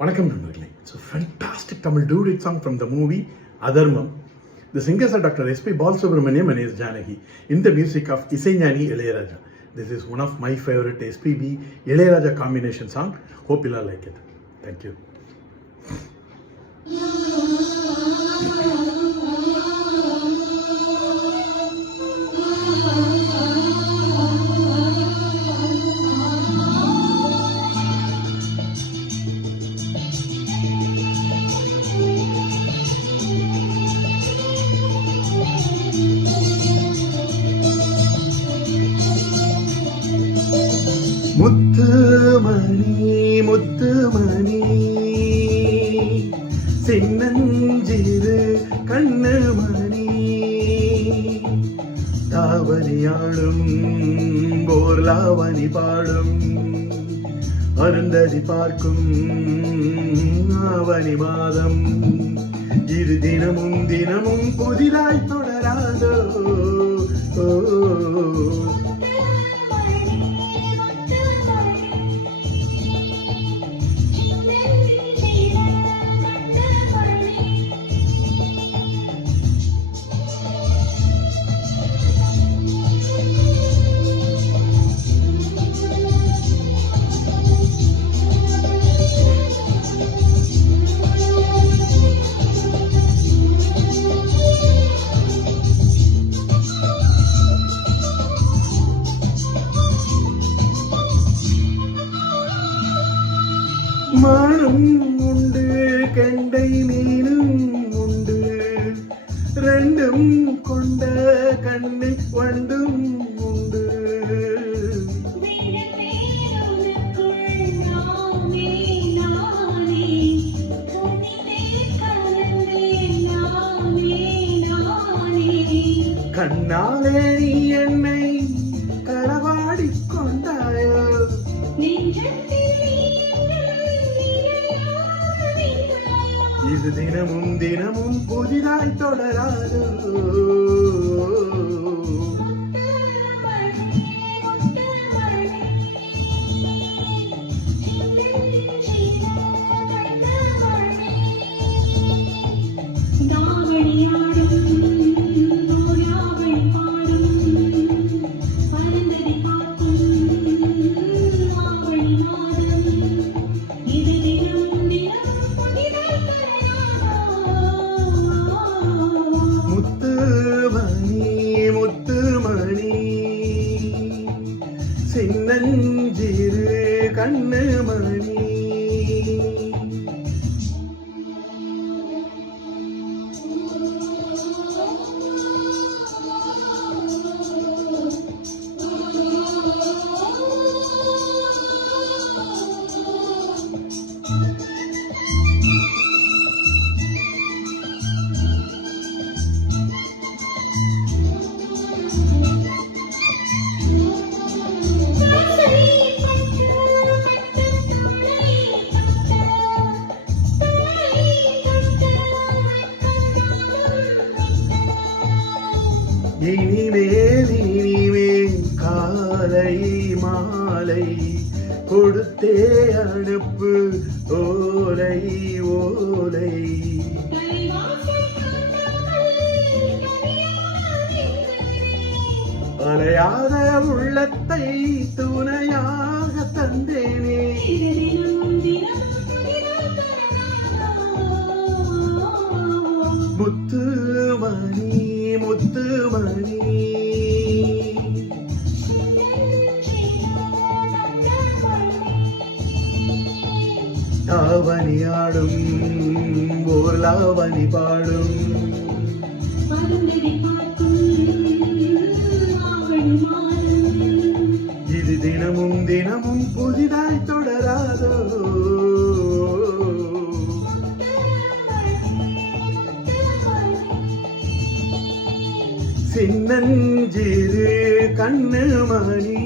வணக்கம் நண்பர்களே. It's a fantastic Tamil duet song from the movie Adharmam. The singers are Dr. S.P. Balasubramaniam and S. Janaki in the music of Isaignani Ilayaraja. This is one of my favorite SPB Ilayaraja combination song. Hope you'll all like it. Thank you. முத்துமணி முத்துமணி சின்னஞ்சிறு கண்ணுமணி தாவணியாடும் போர்லாவணி பாடும் அருந்ததி பார்க்கும் ஆவணி மாதம் இரு தினமும் தினமும் புதிதாய் தொடராதோ. மானும் உண்டு கெண்டை மீனும் உண்டு ரெண்டும் கொண்ட கண்ணில் வண்டும் உண்டு. கண்ணாலே நீ என்னை களவாடி கொண்டாயோ, இது தினமும் தினமும் புதிதாய் தொடராதோ. சின்னஞ்சிறு கண்ணுமணி இனிமேல் இனிமேல் காலை மாலை கொடுத்தே அனுப்பு ஓலை ஓலை. அலையாத உள்ளத்தை துணையாக தந்தேனே, முத்துமணி முத்துமணி தாவணியாடும் போர்லாவணி பாடும் இது தினமும் தினமும் புதிதாய் தொடராதோ. சின்னஞ்சிறு கண்ணுமணி